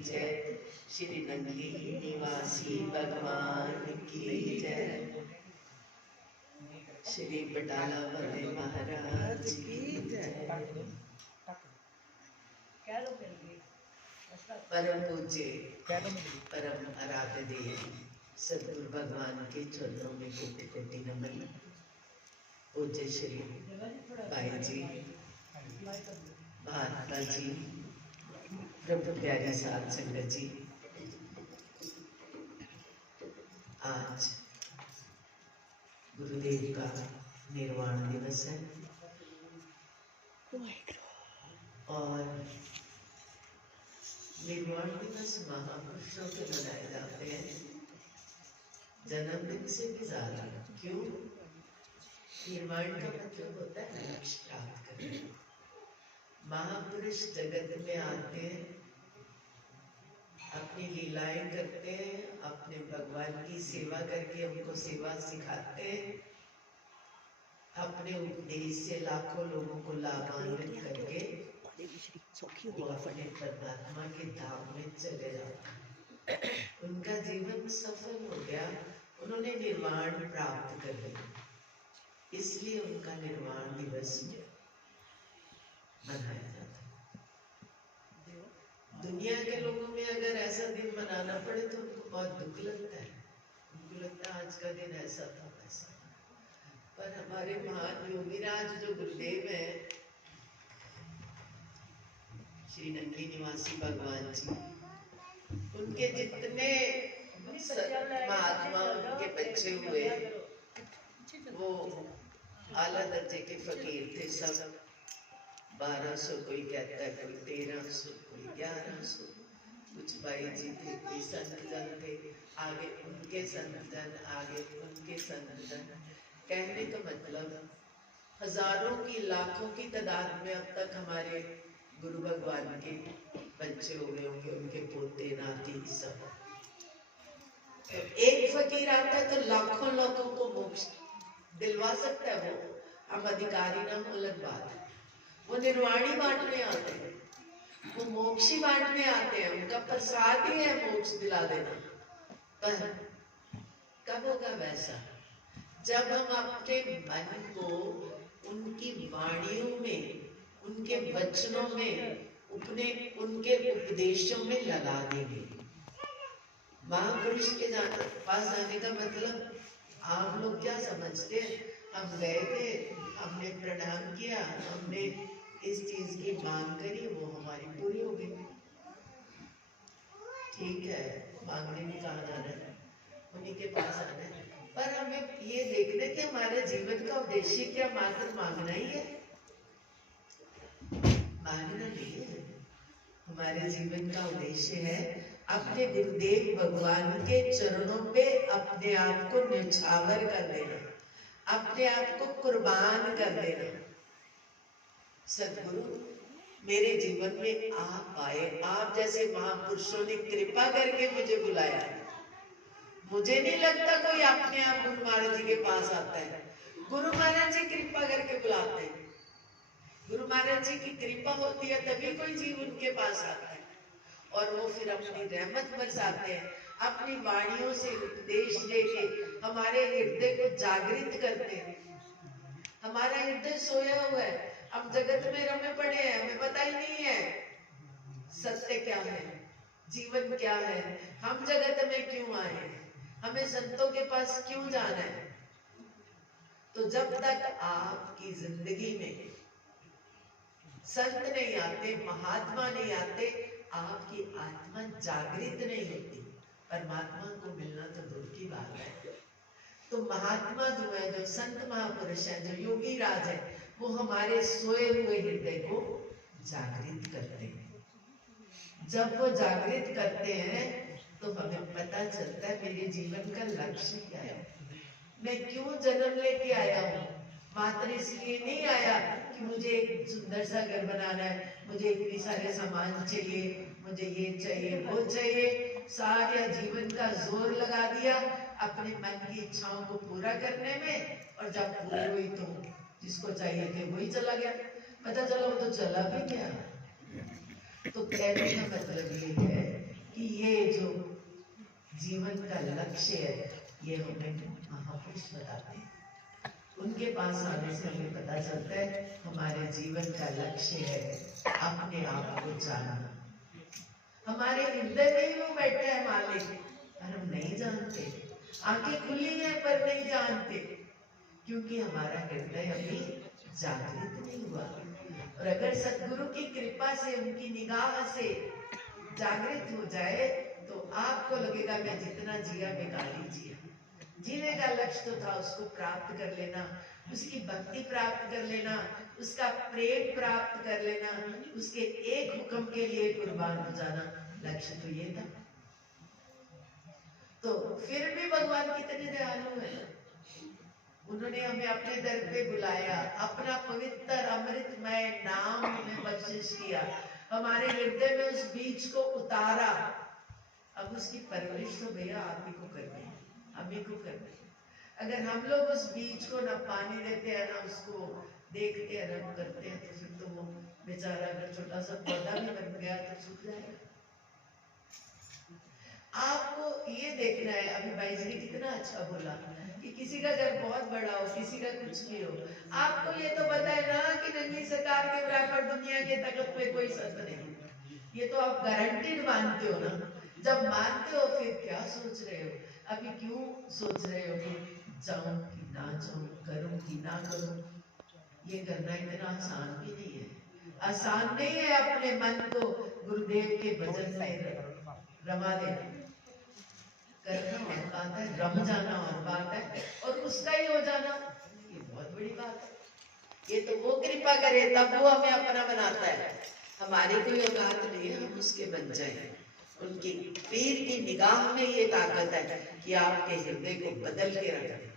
जय, श्री नंदी निवासी भगवान की जय, श्री बटाला वाले महाराज की जय। परम पूज्य परम आराध्य देव सदगुरु भगवान के चरणों में कोटि कोटि नमन। पूज्य श्री भाई जी, महात्मा जी, प्रभु प्यारी साध संगत जी, आज गुरुदेव का निर्वाण दिवस है और निर्वाण दिवस महापुरुषों के मनाए जाते हैं, जन्मदिन से भी ज्यादा। क्यों? निर्वाण का मतलब होता है मोक्ष प्राप्त करना। महापुरुष जगत में आते हैं, अपनी लीलाएं करते हैं, अपने भगवान की सेवा करके हमको सेवा सिखाते हैं, अपने उपदेश से लाखों लोगों को लाभान्वित करके वो अपने परमात्मा के धाम में चले जाते हैं। उनका जीवन सफल हो गया, उन्होंने निर्वाण प्राप्त कर लिया, इसलिए उनका निर्वाण दिवस मनाया जाता है। दुनिया के लोगों में अगर ऐसा दिन मनाना पड़े तो उनको बहुत दुख लगता है, उनको लगता है आज का दिन ऐसा था वैसा। पर हमारे महान योगीराज जो गुरुदेव हैं, श्री नंदी निवासी भगवान जी, उनके जितने महात्मा उनके बच्चे हुए वो आला दर्जे के फकीर थे। सब 1200, कोई कहता है कोई 1300, कोई 1100, कुछ भाई जी थे, कोई संत जन थे, आगे उनके संत जन, आगे उनके संत जन। कहने का मतलब हजारों की लाखों की तादाद में अब तक हमारे गुरु भगवान के बच्चे हो गए होंगे, उनके पोते नाती सब। तो एक फकीर आता है तो लाखों लोगों को मोक्ष दिलवा सकता है। वो हम अधिकारी ना हो अलग बात है, वो निर्वाणी बांटने आते हैं, वो मोक्षी बांटने आते हैं, उनका प्रसाद ही है मोक्ष दिला देना। पर कब होगा वैसा? जब हम अपने मन को उनकी वाणियों में, उनके वचनों में, उनके उपदेशों में लगा देंगे। महापुरुष के पास जाने का मतलब आप लोग क्या समझते हैं? हम गए थे, हमने प्रणाम किया, हमने इस चीज की मांग करी, वो हमारी पूरी हो गई। ठीक है, मांगने में कहाँ जाना है, उन्हीं के पास आना है। पर हमें ये देखने के हमारे जीवन का उद्देश्य क्या मात्र मांगना ही है? मांगना नहीं है। हमारे जीवन का उद्देश्य है अपने गुरुदेव भगवान के चरणों पे अपने आप को न्यौछावर कर देना, अपने आप को कुर्बान कर देना। सदगुरु मेरे जीवन में आप आए, आप जैसे महापुरुषों ने कृपा करके मुझे बुलाया। मुझे नहीं लगता कोई अपने आप गुरु महाराज जी के पास आता है, गुरु महाराज जी कृपा करके बुलाते हैं। गुरु महाराज जी की कृपा होती है तभी कोई जीव उनके पास आता है, और वो फिर अपनी रहमत बरसाते हैं, अपनी वाणियों से उपदेश देके हमारे हृदय को जागृत करते हैं। हमारा हृदय सोया हुआ है, हम जगत में रमे पड़े हैं, हमें पता ही नहीं है सत्य क्या है, जीवन क्या है, हम जगत में क्यों आए हैं, हमें संतों के पास क्यों जाना है। तो जब तक आपकी जिंदगी में संत नहीं आते, महात्मा नहीं आते, आपकी आत्मा जागृत नहीं होती। परमात्मा को मिलना तो दूर की बात है। तो महात्मा जो है, जो संत महापुरुष है, जो योगी राज है, वो हमारे सोए हुए हृदय को जागृत करते हैं। जब वो जागृत करते हैं तो हमें पता चलता है मेरे जीवन का लक्ष्य क्या है, मैं क्यों जन्म लेके आया हूँ। मात्र इसलिए नहीं आया कि मुझे एक सुंदर सा घर बनाना है, मुझे इतने सारे सामान चाहिए, मुझे ये चाहिए वो चाहिए, सारा जीवन का जोर लगा दिया अपने मन की इच्छाओं को पूरा करने में, और जब पूरी हुई तो जिसको चाहिए थे वही चला गया। पता चला वो तो चला भी गया। तो कहने का मतलब ये है ये जो जीवन का लक्ष्य है ये हमें महापुरुष बताते हैं। उनके पास आने से हमें पता चलता है हमारे जीवन का लक्ष्य है अपने आप को जानना। हमारे हृदय में ही वो बैठा है मालिक, पर हम नहीं जानते। आंखें खुली हैं पर नहीं जानते, क्योंकि हमारा हृदय अभी जागृत नहीं हुआ। और अगर सतगुरु की कृपा से, उनकी निगाह से जागृत हो जाए तो आपको लगेगा मैं जितना जिया बेकार ही जिया। जीने का लक्ष्य तो था उसको प्राप्त कर लेना, उसकी भक्ति प्राप्त कर लेना, उसका प्रेम प्राप्त कर लेना, उसके एक हुक्म के लिए कुर्बान हो जाना, लक्ष्य तो ये था। तो फिर भी भगवान कितने दयालु है, उन्होंने हमें अपने दर पे बुलाया, अपना पवित्र अमृतमय नाम हमें बख्शिश किया, हमारे हृदय में उस बीज को उतारा। अब उसकी परवरिश तो भैया आप ही को करनी है, हम ही को करनी है। अगर हम लोग उस बीज को न पानी देते हैं, ना उसको देखते हैं, न करते हैं, तो फिर तो वो बेचारा अगर छोटा सा पौधा भी बन गया तो सूख जाएगा। आपको ये देखना है, अभी भाई जी ने कितना अच्छा बोला कि किसी का घर बहुत बड़ा हो, किसी का कुछ भी हो, आपको ये तो पता है ना कि नन्ही सरकार के बराबर दुनिया के तख्त पे कोई संत नहीं। ये तो आप गारंटीड मानते हो ना। जब मानते हो फिर क्या सोच रहे हो? अभी क्यों सोच रहे हो कि जाऊं कि ना जाऊं, करूं कि ना करूं? ये करना इतना आसान भी नहीं है। आसान नहीं है अपने मन को गुरुदेव के भजन में रमा देना। करना और बात है, रम जाना और बात है, और उसका ही हो जाना ये बहुत बड़ी बात है। ये तो वो कृपा करे तब वो हमें अपना बनाता है, हमारी कोई औकात नहीं है हम उसके बन जाए। उनकी पीर की निगाह में ये ताकत है कि आपके हृदय को बदल के रख दे,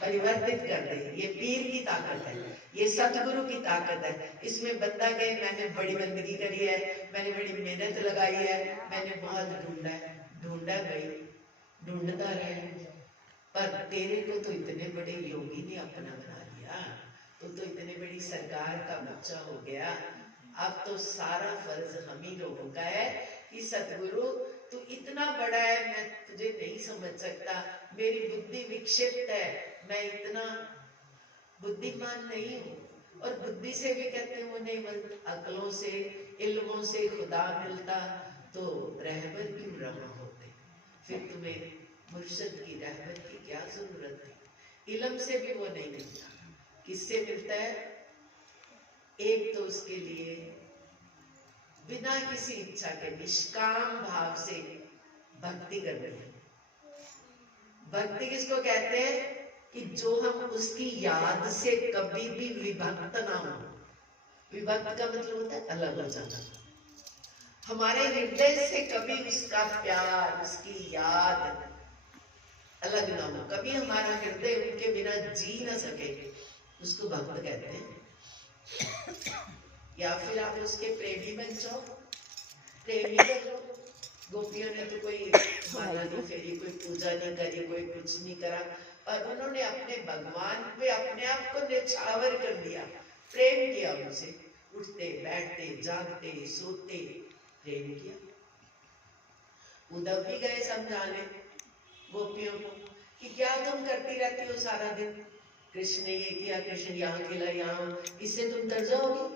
परिवर्तित कर दे। ये पीर की ताकत है, ये सतगुरु की ताकत है। इसमें बंदा कहे मैंने बड़ी बंदगी करी है, मैंने बड़ी मेहनत लगाई है, मैंने बहुत ढूंढा है। ढूंढा भाई, ढूंढता रहे, पर तेरे को तो इतने बड़े योगी ने अपना बना लिया, तो इतने बड़ी सरकार का बच्चा हो गया। अब तो सारा फर्ज हम ही लोगों का है कि सतगुरु तू इतना बड़ा है, मैं तुझे नहीं समझ सकता, मेरी बुद्धि विक्षिप्त है, मैं इतना बुद्धिमान नहीं हूँ। और बुद्धि से भी कहते हैं वो नहीं मिलता, अकलों से, इल्मों से खुदा मिलता तो रहबर क्यों रमा होते। फिर तुम्हें मुर्शद की रहमत की क्या जरूरत थी? इल्म से भी वो नहीं मिलता। किससे मिलता है? एक तो उसके लिए बिना किसी इच्छा के निष्काम भाव से भक्ति करनी है। भक्ति किसको कहते हैं? कि जो हम उसकी याद से कभी भी विभक्त ना हो। विभक्त का मतलब होता है अलग हो जाना। हमारे हृदय से कभी उसका प्यार, उसकी याद अलग ना हो, कभी हमारा हृदय उनके बिना जी ना सके, उसको भक्त कहते हैं। या फिर आप उसके प्रेमी बन जाओ, प्रेमी कर लो। गोपियों ने तो कोई माला नहीं फेरी, कोई पूजा नहीं करी, कोई कुछ नहीं करा, और उन्होंने अपने भगवान पे अपने आप को न्यौछावर कर दिया, प्रेम किया उनसे। उठते बैठते जागते सोते प्रेम किया। उद्धव भी गए समझाने गोपियों को कि क्या तुम करती रहती हो सारा दिन, कृष्ण ने ये किया, कृष्ण यहाँ खिला, यहाँ, इससे तुम डर जाओगी?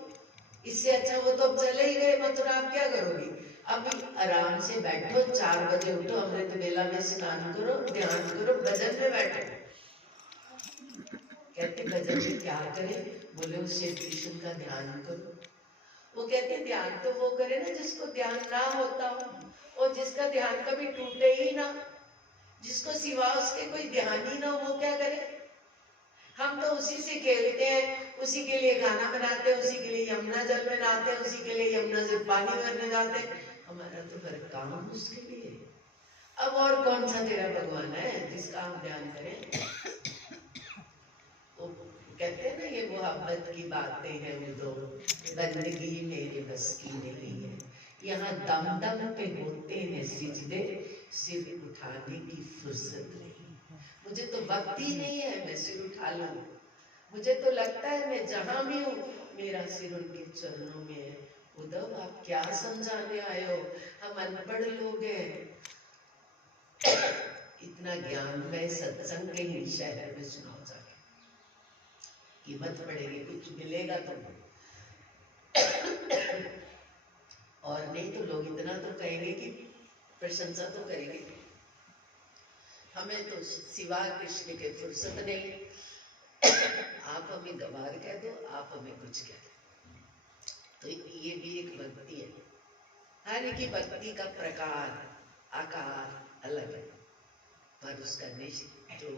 इससे अच्छा वो तो अब चले ही गए मथुरा, आप क्या करोगी? अब आराम से बैठो, 4 बजे उठो, अमृत बेला में स्नान करो, ध्यान करो, भजन में बैठो। कहते भजन में क्या करें? बोले उस श्री कृष्ण का ध्यान करो। वो कहते ध्यान तो वो करे ना जिसको ध्यान ना होता हो, और जिसका ध्यान कभी टूटे ही ना, जिसको सिवा उसके कोई ध्यान ही ना हो, वो क्या करे? हम तो उसी से खेलते हैं, उसी के लिए खाना बनाते हैं, उसी के लिए यमुना जल में नहाते हैं, उसी के लिए यमुना से पानी भरने जाते हैं। हमारा तो हर काम उसके लिए। अब और कौन सा तेरा भगवान है जिसका हम ध्यान करें? वो कहते हैं ना, ये मोहब्बत की बातें हैं उदो, बंदगी मेरे बस की नहीं है। यहाँ दम दम पे होते हैं सिजदे, सिर उठाने की फुर्सत नहीं। मुझे तो भक्ति नहीं है मैं सिर उठा लूं। मुझे तो लगता है मैं जहां भी हूँ मेरा सिर उनके चरणों में है। उद्धव आप क्या समझाने आए हो? हम अनपढ़ लोग हैं। इतना ज्ञान में सत्संग के ही शहर में सुनाओ जाके, कीमत पड़ेगी, कुछ मिलेगा तुमको। और नहीं तो लोग इतना तो कहेंगे कि प्रशंसा तो करेंगे। हमें तो सिवा कृष्ण के फुर्सत नहीं। आप हमें गवार कह दो, आप हमें कुछ कह दो, तो ये भी एक भक्ति है। हर एक भक्ति का प्रकार आकार अलग है, पर उसका निश्चित जो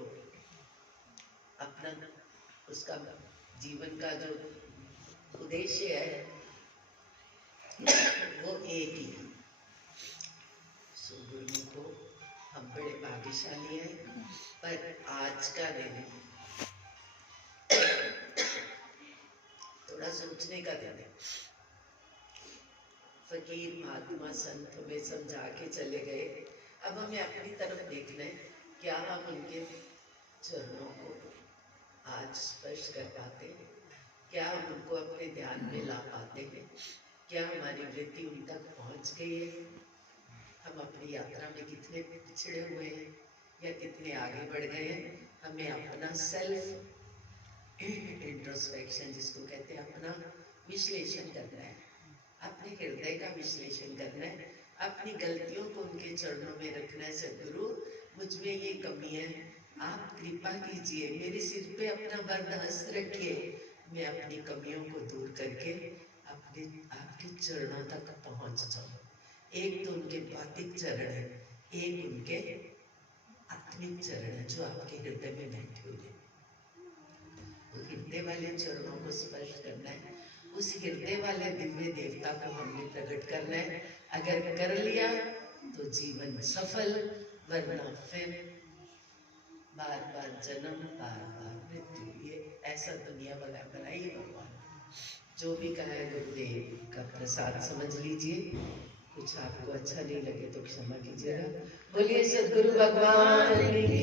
अपना उसका जीवन का जो उद्देश्य है वो एक ही है। सो गुरुमुखो, हम बड़े भाग्यशाली हैं, पर आज का दिन थोड़ा सोचने का दिन है। फकीर महात्मा संत हमें समझा के चले गए, अब हमें अपनी तरफ देखना है, क्या हम उनके चरणों को आज स्पर्श कर पाते हैं, क्या हम उनको अपने ध्यान में ला पाते हैं, क्या हमारी वृत्ति उन तक पहुंच गई है, हम अपनी यात्रा में कितने पिछड़े हुए हैं या कितने आगे बढ़ गए हैं। हमें अपना सेल्फ इंट्रोस्पेक्शन जिसको कहते हैं, अपना विश्लेषण करना है, अपने हृदय का विश्लेषण करना है, अपनी गलतियों को उनके चरणों में रखना है। सद्गुरु, मुझ में ये कमी है, आप कृपा कीजिए, मेरे सिर पे अपना वरद हस्त रखिए, मैं अपनी कमियों को दूर करके अपने आपके चरणों तक पहुंच जाऊं। एक तो उनके भौतिक चरण है, एक उनके आत्मिक चरण है जो आपके हृदय में बैठे हुए हैं। तो हृदय वाले चरणों को स्पर्श करना है, उस हृदय वाले दिव्य देवता को हमने प्रकट करना है। अगर कर लिया तो जीवन सफल, वरना फिर बार बार जन्म, बार बार मृत्यु। ये ऐसा दुनिया बनाई भगवान। जो भी कहा है गुरुदेव का प्रसाद समझ लीजिए, कुछ आपको अच्छा नहीं लगे तो क्षमा कीजिएगा। बोलिए सद्गुरु भगवान की